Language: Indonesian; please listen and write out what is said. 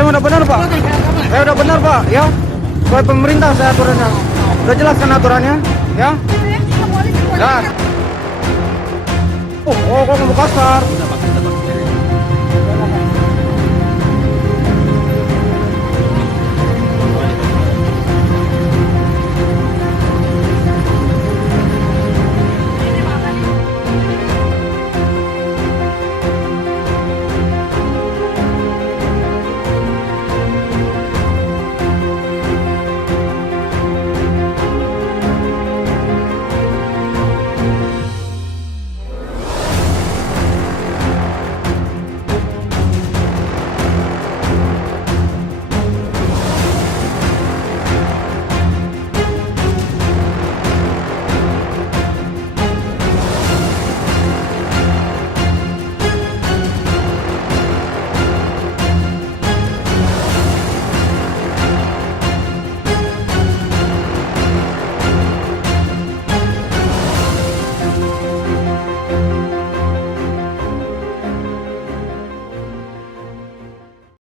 udah benar Pak. Udah benar Pak, ya. Sesuai pemerintah saya aturannya. Udah jelas kan aturannya, ya. Ya. Oh, kok ngomong kasar.